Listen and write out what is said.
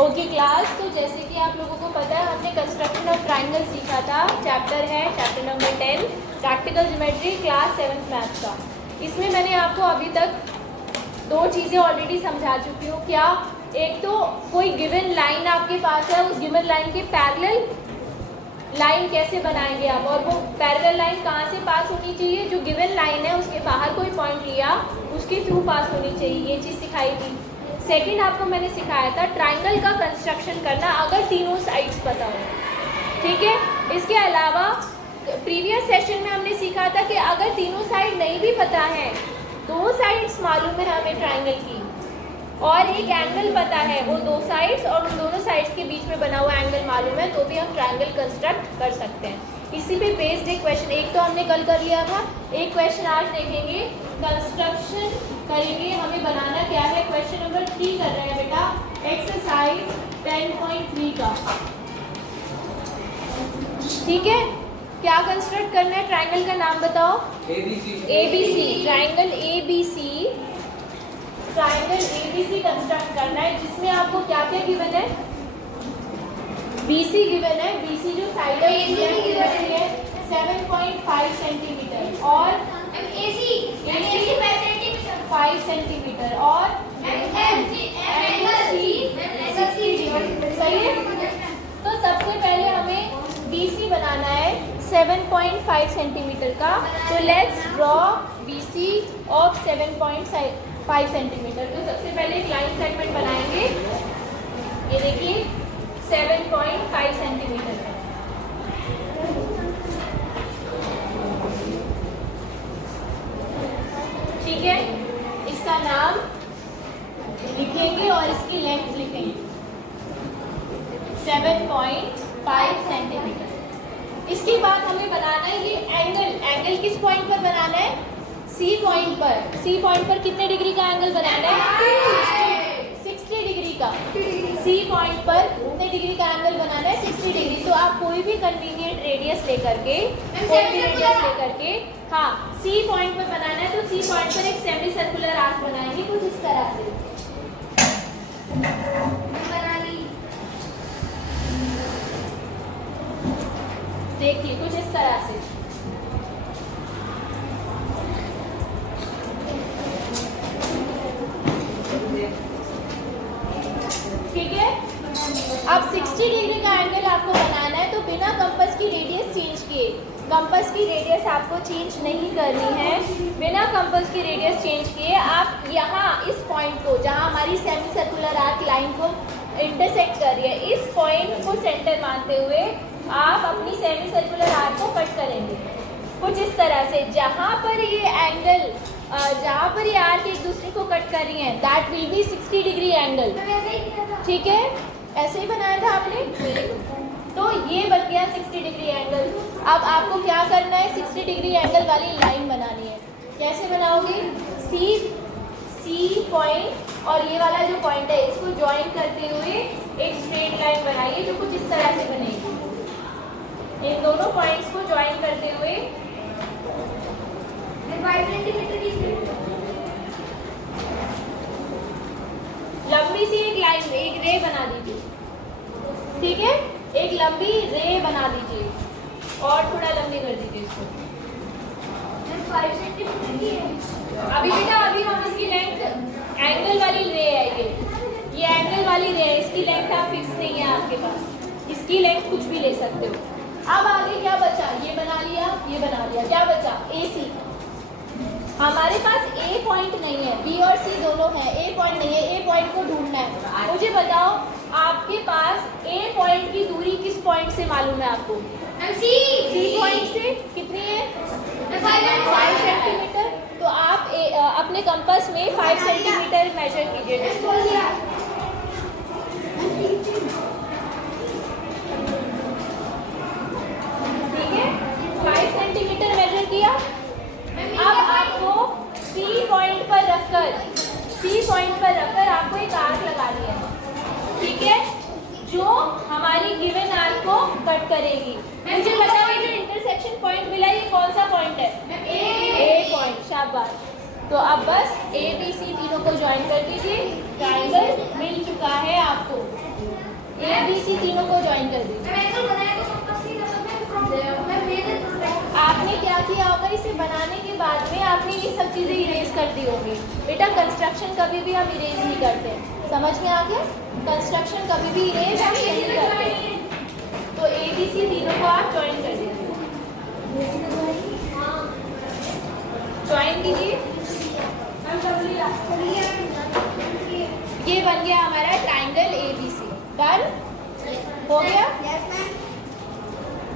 Okay class, तो जैसे कि आप लोगों को पता है हमने कंस्ट्रक्शन ऑफ ट्राइंगल सीखा था। चैप्टर है chapter number 10 practical geometry class 7th maths का। इसमें मैंने आपको अभी तक दो चीज़ें ऑलरेडी समझा चुकी हूँ। क्या? एक तो कोई गिवन लाइन आपके पास है, उस गिवन लाइन के पैरेलल लाइन कैसे बनाएंगे आप, और वो पैरेलल लाइन कहाँ से पास होनी चाहिए, जो गिवन लाइन है उसके बाहर कोई पॉइंट लिया उसके थ्रू पास होनी चाहिए, ये चीज़ सिखाई थी। सेकंड आपको मैंने सिखाया था ट्राइंगल का कंस्ट्रक्शन करना अगर तीनों साइड्स पता हो, ठीक है। इसके अलावा प्रीवियस सेशन में हमने सीखा था कि अगर तीनों साइड नहीं भी पता है, दो साइड्स मालूम है हमें ट्राइंगल की और एक एंगल पता है, वो दो साइड्स और उन दोनों साइड्स के बीच में बना हुआ एंगल मालूम है, तो भी हम ट्राइंगल कंस्ट्रक्ट कर सकते हैं। इसी पे बेस्ड एक क्वेश्चन एक तो हमने कल कर लिया था, एक क्वेश्चन आज देखेंगे, कंस्ट्रक्शन करेंगे। हमें बनाना क्या है, क्वेश्चन नंबर 3 कर रहे हैं बेटा, एक्सरसाइज 10.3 का, ठीक है। क्या कंस्ट्रक्ट करना है, ट्राइंगल का नाम बताओ। ABC, triangle ABC, triangle ABC construct करना है, जिसमें आपको क्या क्या गिवन है, BC गिवन है। BC जो साइड है 7.5 सेंटीमीटर और AC 5 सेंटीमीटर और सही है। तो सबसे पहले हमें BC बनाना है 7.5 सेंटीमीटर का, तो let's draw BC of 7.5 centimetre. तो सबसे पहले एक लाइन सेगमेंट बनाएंगे, ये देखिए 7.5 सेंटीमीटर का, ठीक है। इसका नाम लिखेंगे और इसकी लेंथ लिखेंगे 7.5 सेंटीमीटर। इसके बाद हमें बनाना है ये एंगल। एंगल किस पॉइंट पर बनाना है, सी पॉइंट पर। सी पॉइंट पर कितने डिग्री का एंगल बनाना है, 60 डिग्री का। सी पॉइंट पर कितने डिग्री का एंगल बनाना है, 60 डिग्री। तो आप कोई भी कन्वीनियंट रेडियस लेकर के, हाँ सी पॉइंट पर बनाना है, तो सी पॉइंट पर एक सेमी सर्कुलर आर्क बनाएंगे कुछ इस तरह से। देखिए कुछ इस तरह से, ठीक है। अब 60 डिग्री का एंगल आपको बनाना है, तो बिना कंपास की रेडियस चेंज किए, कंपास की रेडियस आपको चेंज नहीं करनी है, बिना कंपास की रेडियस चेंज किए आप यहाँ इस पॉइंट को, जहाँ हमारी सेमी सर्कुलर आर्क लाइन को इंटरसेक्ट कर रही है, इस पॉइंट को सेंटर मानते हुए आप अपनी सेमी सर्कुलर आर्क को कट करेंगे कुछ इस तरह से। जहाँ पर ये एंगल, जहाँ पर ये आर्क एक दूसरे को कट कर रही हैं, that will be 60 degree angle, ठीक है। ऐसे ही बनाया था आपने, तो ये बन गया 60 डिग्री एंगल। अब आपको क्या करना है, 60 डिग्री एंगल वाली लाइन बनानी है। कैसे बनाओगे, सी पॉइंट और ये वाला जो पॉइंट है इसको ज्वाइन करते हुए एक स्ट्रेट लाइन बनाइए जो कुछ इस तरह से बनेगी। इन दोनों पॉइंट्स को ज्वाइन करते हुए 5 सेंटीमीटर की लंबी सी एक लाइन, एक रे बना दीजिए, ठीक है। एक लंबी रे बना दीजिए और थोड़ा लंबी कर दीजिए इसको, 5 सेंटीमीटर की है। अभी बेटा अभी हम इसकी लेंथ, एंगल वाली रे है ये एंगल वाली रे है, इसकी लेंथ आप फिक्स नहीं है आपके पास, इसकी लेंथ कुछ भी ले सकते हो। अब आगे क्या बचा, ये बना लिया, ये बना लिया, क्या बचा, AC। हमारे पास A पॉइंट नहीं है, B और C दोनों है, A पॉइंट नहीं है, A पॉइंट को ढूंढना है। मुझे बताओ आपके पास A पॉइंट की दूरी किस पॉइंट से मालूम है आपको, C पॉइंट से कितनी है, 5 सेंटीमीटर। तो आप अपने कंपास में 5 सेंटीमीटर मेजर कीजिए, ठीक है। 5 सेंटीमीटर मेजर किया। अब आपको C पॉइंट पर रखकर आपको एक आर्क लगानी है, ठीक है, जो हमारी गिवन आर्क को कट करेगी। मुझे बताओ ये जो इंटरसेक्शन पॉइंट मिला ये कौन सा पॉइंट है, A पॉइंट, शाबाश। तो अब बस ABC तीनों को ज्वाइन कर दीजिए, ट्राइंगल मिल चुका है आपको। ABC तीनों को ज्वाइन कर दीजिए। आपने क्या किया होगा, इसे बनाने के बाद में आपने ये सब चीज़ें इरेज कर दी होंगी। बेटा कंस्ट्रक्शन कभी भी हम इरेज नहीं करते, समझ में आ गया? कंस्ट्रक्शन कभी भी इरेज हम नहीं करते। तो ABC तीनों को आप ज्वाइन कर दीजिए, ज्वाइन कीजिए। ये बन गया हमारा ट्राइंगल ABC। डन हो गया?